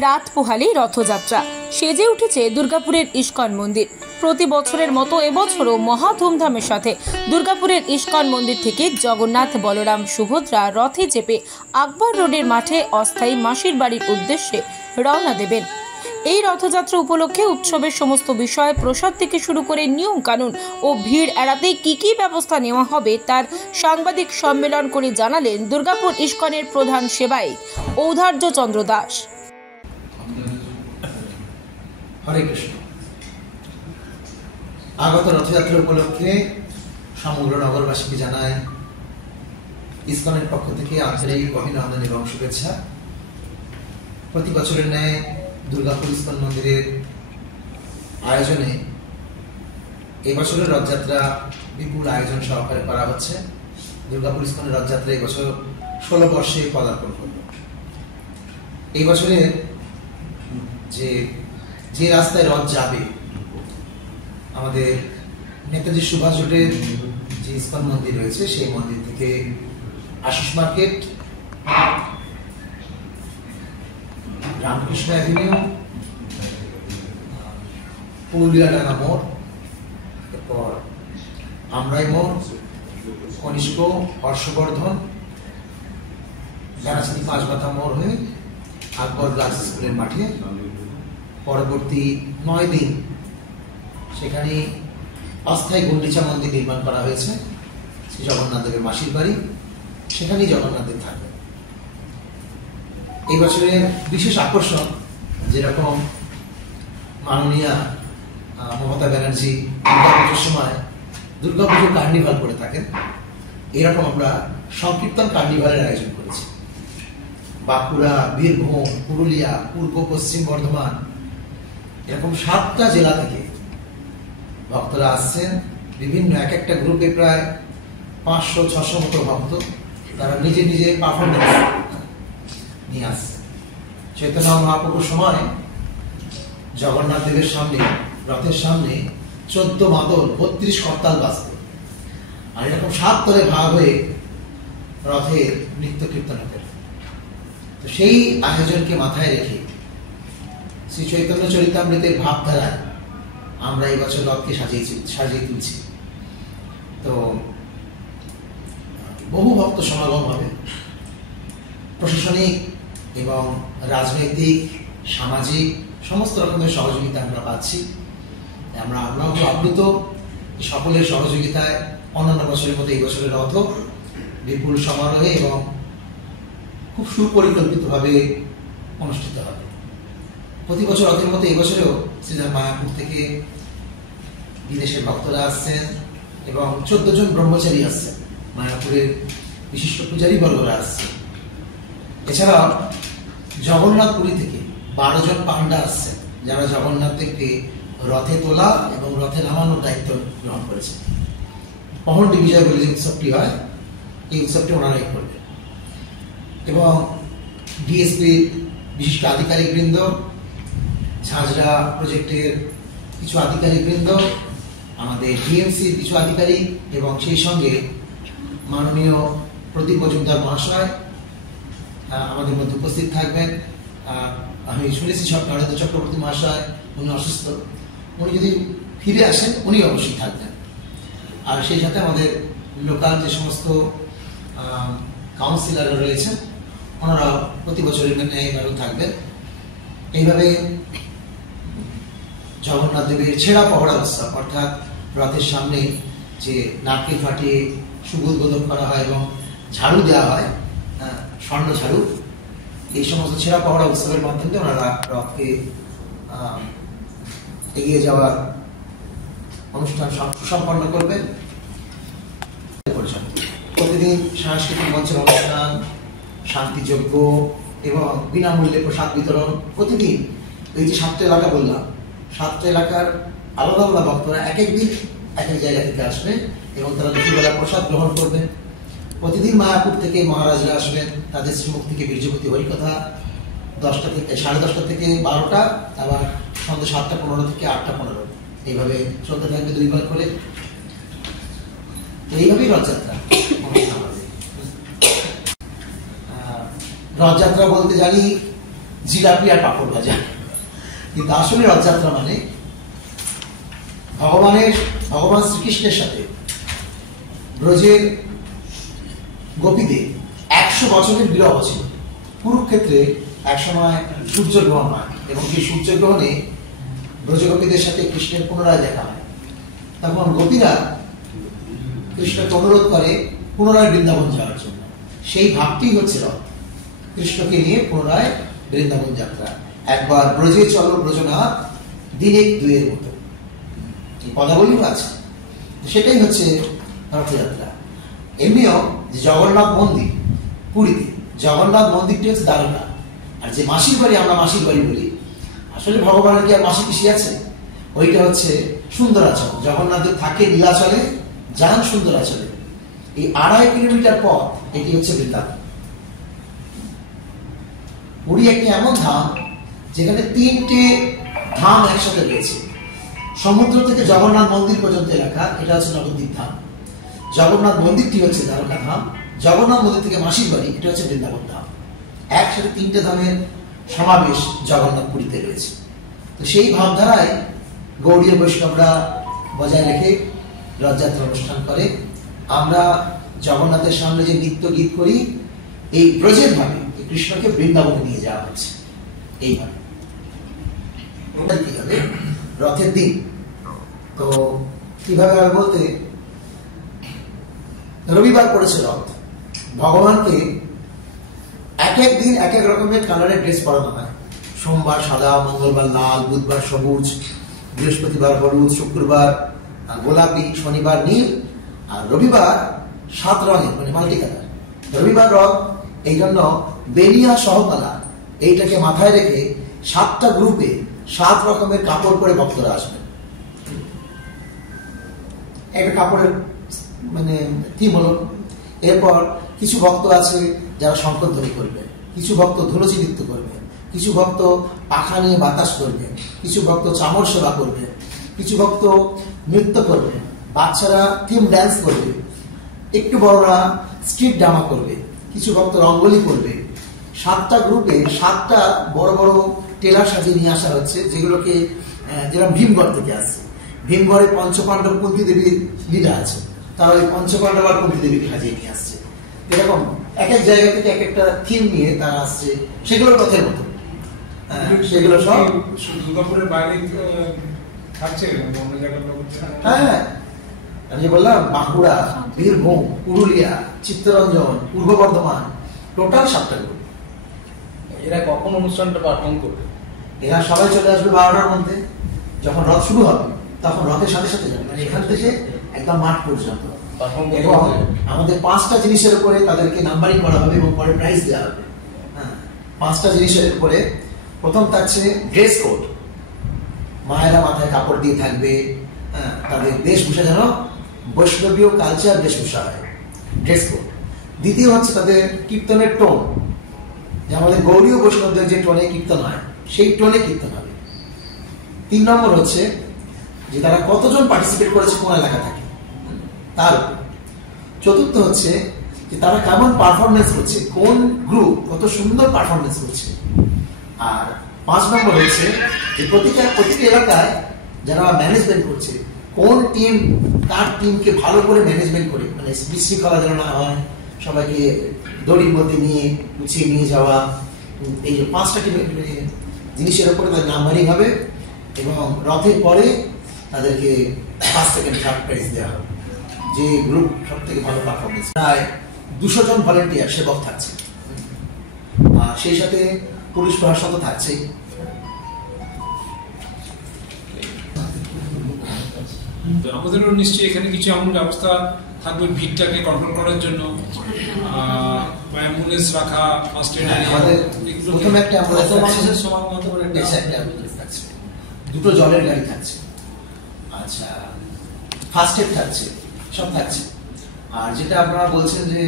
রাত পোহালেই রথযাত্রা সেজে উঠেছে দুর্গাপুরের ইস্কন মন্দির। প্রতি বছরের মতো এবছরও মহা ধুমধামের সাথে দুর্গাপুরের ইস্কন মন্দির থেকে জগন্নাথ, বলরাম, সুভদ্রা রথে চেপে আকবর রোডের মাঠে অস্থায়ী মাসির বাড়ির উদ্দেশ্যে রওনা দেবেন। এই রথযাত্রা উপলক্ষে উৎসবের সমস্ত বিষয়, প্রসাদ থেকে শুরু করে নিয়ম কানুন ও ভিড় এড়াতে কি ব্যবস্থা নেওয়া হবে তার সাংবাদিক সম্মেলন করে জানালেন দুর্গাপুর ইস্কনের প্রধান সেবায়িত ঔদার্য চন্দ্র দাস। হরে কৃষ্ণ। আগত রথযাত্রা উপলক্ষে সমগ্র নগরবাসীকে জানাই ইস্কনের পক্ষ থেকে আন্তরিক অভিনন্দন এবং শুভেচ্ছা। প্রতি বছরের ন্যায় দুর্গাপুর ইস্কন মন্দিরের আয়োজনে এবছরের রথযাত্রা বিপুল আয়োজন সহকারে করা হচ্ছে। দুর্গাপুর ইস্কনের রথযাত্রা এবছর 16 বর্ষে পদার্পণ করল। এই বছরের যে রাস্তায় রথ যাবে, আমাদের নেতাজি সুভাষ রোডের যে ইস্কন মন্দির রয়েছে সেই মন্দির থেকে আশিস মার্কেট, রামকৃষ্ণ অ্যাভিনিউ, পুরুলিয়াডাঙ্গা মোড়, এরপর আমরাই মোড়, কনিষ্ক, হর্ষবর্ধন, জানাচিনি পাঁচমাথা মোড় হয়ে আকবর গার্লস স্কুলের মাঠে পরবর্তী 9 দিন সেখানে অস্থায়ী গুন্ডিচা মন্দির নির্মাণ করা হয়েছে। শ্রী জগন্নাথ দেবের মাসির বাড়ি, সেখানেই জগন্নাথ দেব থাকবে। এই বছরের বিশেষ আকর্ষণ, যেরকম মাননীয়া মমতা ব্যানার্জি দুর্গাপুজোর সময় দুর্গাপুজোর কার্নিভাল করে থাকেন, এরকম আমরা সংকীর্তন কার্নিভালের আয়োজন করেছি। বাঁকুড়া, বীরভূম, পুরুলিয়া, পূর্ব পশ্চিম বর্ধমান, এরকম 7টা জেলা থেকে ভক্তরা আসছেন। বিভিন্ন একটা গ্রুপে প্রায় 500-600 মতো ভক্ত, তারা নিজে পারফরমেন্স নিয়ে আসছে। চৈতন্য মহাপ্রভুর সময় জগন্নাথ দেবের সামনে, রথের সামনে 14 মাদল, 32 করতাল বাজত, আর এরকম 7 তলে ভাগ হয়ে রথের নৃত্য কীর্তন হতে। তো সেই আয়োজনকে মাথায় রেখে শ্রী চৈতন্য চরিতামৃতের ভাবধারায় আমরা এই বছর রথকে সাজিয়ে তুলছি। তো বহু ভক্ত সমাগম হবে। প্রশাসনিক এবং রাজনৈতিক, সামাজিক সমস্ত রকমের সহযোগিতা আমরা পাচ্ছি। আমরাও খুব আপ্লুত সকলের সহযোগিতায় অন্যান্য বছরের মতো এই বছরের রথ বিপুল সমারোহে এবং খুব সুপরিকল্পিতভাবে অনুষ্ঠিত হবে। প্রতি বছর রথের মতো এই বছরেও শ্রীধাম মায়াপুর থেকে বিদেশের ভক্তরা আসছেন এবং 14 জন ব্রহ্মচারী আসছেন, মায়াপুরের বিশিষ্ট পূজারী বর্গরা আসছেন। এছাড়াও জগন্নাথপুরী থেকে 12 জন পান্ডা আসছেন, যারা জগন্নাথ থেকে রথে তোলা এবং রথে নামানোর দায়িত্ব গ্রহণ করেছেন। পহণ্ডি বিজয় বলে যে উৎসবটি হয়, এই উৎসবটি ওনারাই করবেন। এবং ডিএসপির বিশিষ্ট আধিকারিক বৃন্দ, ঝাঁঝরা প্রজেক্টের কিছু আধিকারিক বৃন্দ, আমাদের ডিএমসির কিছু আধিকারিক এবং সেই সঙ্গে মাননীয় প্রদীপ মজুমদার মহাশয় আমাদের মধ্যে উপস্থিত থাকবেন। আমি শুনেছি নরেন্দ্র চক্রবর্তী মহাশয়, উনি অসুস্থ, উনি যদি ফিরে আসেন উনি অবশ্যই থাকবেন। আর সেই সাথে আমাদের লোকাল যে সমস্ত কাউন্সিলররা রয়েছেন, ওনারা প্রতি বছরের ন্যায় এবারও থাকবেন। এইভাবে জগন্নাথ দেবের ছেঁড়া পহড়া উৎসব, অর্থাৎ রথের সামনে যে নারকেল ফাটিয়ে শুভ উদ্বোধন করা হয় এবং ঝাড়ু দেওয়া হয়, স্বর্ণ ঝাড়ু, এই সমস্ত ছেঁড়া পহড়া উৎসবের মাধ্যমে ওনারা রথকে এগিয়ে যাওয়ার অনুষ্ঠান সুসম্পন্ন করবেন। প্রতিদিন সাংস্কৃতিক মঞ্চের অনুষ্ঠান, শান্তিযজ্ঞ এবং বিনামূল্যে প্রসাদ বিতরণ। প্রতিদিন এই যে 7টা এলাকা বললাম, 7টা এলাকার আলাদা আলাদা ভক্তরা এক দিন এক জায়গা থেকে আসবেন এবং তারা দুপুরবেলা প্রসাদ গ্রহণ করবেন। প্রতিদিন মায়াপুর থেকে মহারাজরা আসবেন, তাদের শ্রীমুখ থেকে বীর্যবতী হরিকথা 10টা থেকে 10:30 থেকে 12টা, আবার সন্ধ্যে 7:15 থেকে 8:15, এইভাবে চলতে থাকবে 2 বার করে। এইভাবেই রথযাত্রা। রথযাত্রা বলতে জানি জিলাপি আর পাঁপড় ভাজা। কিন্তু আসলে রথযাত্রা মানে ভগবান শ্রীকৃষ্ণের সাথে ব্রজের গোপীদের 100 বছরের বিরহ ছিল। কুরুক্ষেত্রে একসময় সূর্যগ্রহণ হয় এবং সেই সূর্যগ্রহণে ব্রজগোপীদের সাথে কৃষ্ণের পুনরায় দেখা হয়। তখন গোপীরা কৃষ্ণকে অনুরোধ করে পুনরায় বৃন্দাবন যাওয়ার জন্য। সেই ভাবটি হচ্ছে রথ, কৃষ্ণকে নিয়ে পুনরায় বৃন্দাবন যাত্রা। একবার ব্রজে চলো ব্রজনাথ, দিনেক দুয়ের মতো, এই পদাবলীও আছে। সেটাই হচ্ছে রথযাত্রা। এমনিও যে জগন্নাথ মন্দির পুরীতে, জগন্নাথ মন্দিরটি হচ্ছে দ্বারকা। আর যে মাসির বাড়ি আমরা মাসির বাড়ি বলি, আসলে ভগবানের কি আর মাসি পিসি আছে? ওইটা হচ্ছে সুন্দরাচল। জগন্নাথের থাকে নীলাচলে, যান সুন্দরাচলে। এই 2.5 কিলোমিটার পথ, এটি হচ্ছে বৃন্দাবন। পুরী একটি এমন ধাম যেখানে 3টে ধাম একসাথে রয়েছে। সমুদ্র থেকে জগন্নাথ মন্দির পর্যন্ত এলাকা, এটা হচ্ছে নবদ্বীপ ধাম। জগন্নাথ মন্দিরটি হচ্ছে দ্বারকা ধাম। জগন্নাথ মন্দির থেকে মাসির বাড়ি, এটা হচ্ছে বৃন্দাবন ধাম। একসাথে 3টে ধামের সমাবেশ জগন্নাথ পুরীতে রয়েছে। তো সেই ভাবধারায় গৌড়ীয় বৈষ্ণবরা বজায় রেখে রথযাত্রা অনুষ্ঠান করে। আমরা জগন্নাথের সামনে যে নৃত্য গীত করি, এই ব্রজের ভাবে কৃষ্ণকে বৃন্দাবনে নিয়ে যাওয়া হচ্ছে এইভাবে। কি হবে রথের দিন? তো কিভাবে হবে বলতে, রবিবার পড়েছে রথ। ভগবানকে এক এক দিন এক এক রকমের কালারের ড্রেস পরানো হয়। সোমবার সাদা, মঙ্গলবার লাল, বুধবার সবুজ, বৃহস্পতিবার হলুদ, শুক্রবার গোলাপি, শনিবার নীল, আর রবিবার 7 রঙের, মানে মাল্টি কালার। রবিবার রথ, এই জন্য বেনিয়া সহকালা এইটাকে মাথায় রেখে 7টা গ্রুপে 7 রকমের কাপড় পরে ভক্তরা আসবেন। একটা কাপড়ের মানে থিম হলো। এরপর কিছু ভক্ত আছে যারা শঙ্করধ্বনি করবে, কিছু ভক্ত ধুলচি নৃত্য করবে, কিছু ভক্ত পাখা নিয়ে বাতাস করবে, কিছু ভক্ত চামর সেবা করবে, কিছু ভক্ত নৃত্য করবে, বাচ্চারা থিম ড্যান্স করবে, একটু বড়রা স্ট্রিট ড্রামা করবে, কিছু ভক্ত রঙ্গোলি করবে। 7টা গ্রুপে 7টা বড় বড় টেলার সাজিয়ে নিয়ে আসা হচ্ছে, যেগুলোকে যেরকম ভীমগড় থেকে আসছে। ভীমগড়ে পঞ্চপাণ্ডব কুন্তী দেবীর লীলা আছে, তারা ওই পঞ্চপাণ্ডব আর কুন্তী দেবীকে সাজিয়ে নিয়ে আসছে। এরকম এক এক জায়গা থেকে এক একটা থিম নিয়ে তারা আসছে, সেগুলো রথের মতো। সেগুলো সব দুর্গাপুরের বাইরে থাকছে। হ্যাঁ, আমি বললাম বাঁকুড়া, বীরভূম, পুরুলিয়া, চিত্তরঞ্জন, পূর্ব বর্ধমান, টোটাল 7টা গ্রুপ। এরা কখন অনুষ্ঠানটা পারফর্ম করবে? এরা সবাই চলে আসবে 12টার মধ্যে। যখন রথ শুরু হবে তখন রথের সাথে সাথে যাবে, মানে এখান থেকে একদম মাঠ পর্যন্ত। এবং আমাদের 5টা জিনিসের উপরে তাদেরকে নাম্বারিং করা হবে এবং পরে প্রাইজ দেওয়া হবে। হ্যাঁ, 5টা জিনিসের উপরে। প্রথম থাকছে ড্রেস কোড। মায়েরা মাথায় কাপড় দিয়ে থাকবে। হ্যাঁ, তাদের বেশভূষা যেন বৈষ্ণবীয় কালচার বেশভূষা হয়, ড্রেস কোড। দ্বিতীয় হচ্ছে তাদের কীর্তনের টোন, যে আমাদের গৌড়ীয় বৈষ্ণবদের যে টোনে কীর্তন হয় সেই টোনে কীর্তন হবে। 3 নম্বর হচ্ছে যে তারা কতজন পার্টিসিপেট করেছে কোন এলাকা থেকে তার। চতুর্থ হচ্ছে যে তারা কেমন পারফরমেন্স করছে, কোন গ্রুপ কত সুন্দর পারফরমেন্স করছে। আর 5 নম্বর হচ্ছে যে প্রতিটি এলাকায় যারা ম্যানেজমেন্ট করছে, কোন টিম তার টিমকে ভালো করে ম্যানেজমেন্ট করে, মানে বিশৃঙ্খলা যেন না হয়, সবাইকে দড়ির মধ্যে নিয়ে গুছিয়ে নিয়ে যাওয়া। এই যে 5টা জিনিসের উপরে তাদের নাম্বারিং হবে এবং রথের পরে তাদেরকে 1st, 2nd, 3rd প্রাইজ দেওয়া হবে, যে গ্রুপ সব থেকে ভালো পারফরমেন্স। প্রায় 200 জন ভলেন্টিয়ার সেবক থাকছে, আর সেই সাথে পুলিশ প্রশাসন তো থাকছেই। আমাদেরও নিশ্চয়ই এখানে কিছু এমন ব্যবস্থা থাকবে ভিড়টাকে কন্ট্রোল করার জন্য, অ্যাম্বুলেন্স রাখা, ফার্স্ট এড প্রথমে একটা মানুষের সমান মতো করে থাকছে, 2টো জলের গাড়ি থাকছে, আচ্ছা ফার্স্ট এড থাকছে, সব থাকছে। আর যেটা আপনারা বলছেন যে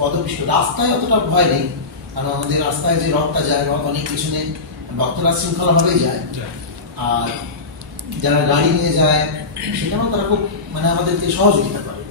পদপিষ্ট, রাস্তায় অতটা ভয় নেই, কারণ আমাদের রাস্তায় যে রথটা যায়, রথ অনেক পিছনে, ভক্তরা শৃঙ্খলা ভাবেই যায়। আর যারা গাড়ি নিয়ে যায় সেখানেও তারা খুব মানে আমাদেরকে সহযোগিতা করে।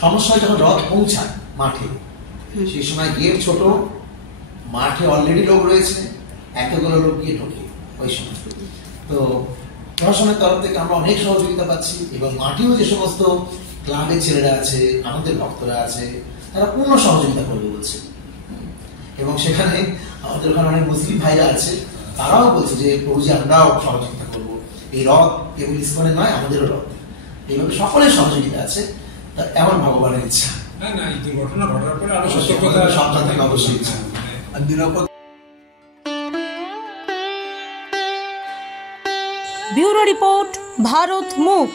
সমস্যা যখন রথ পৌঁছায় মাঠে, সেই সময় গেট ছোট, মাঠে অলরেডি লোক রয়েছে, এতগুলো লোক গিয়ে ঢোকে ওই সময়। তো প্রশাসনের তরফ থেকে আমরা অনেক সহযোগিতা পাচ্ছি এবং মাঠেও যে সমস্ত ক্লাবের ছেলেরা আছে, আমাদের ভক্তরা আছে, তারা পূর্ণ সহযোগিতা করবে বলছে। এবং সেখানে আমাদের ওখানে অনেক মুসলিম ভাইরা আছে, তারাও বলছে যে প্রভুজি আমরাও সহযোগিতা করবো, এই রথ কেবল ইসকনের নয়, আমাদেরও রথ। এইভাবে সকলের সহযোগিতা আছে, তা এমন ভগবানের ইচ্ছা। না এই দুর্ঘটনা ঘটার পরে আরো অবশ্যই, সতর্কতা সাবধান থাকা অবশ্যই ইচ্ছা। আর নিরাপদ ব্যুরো রিপোর্ট, ভারত মুখ।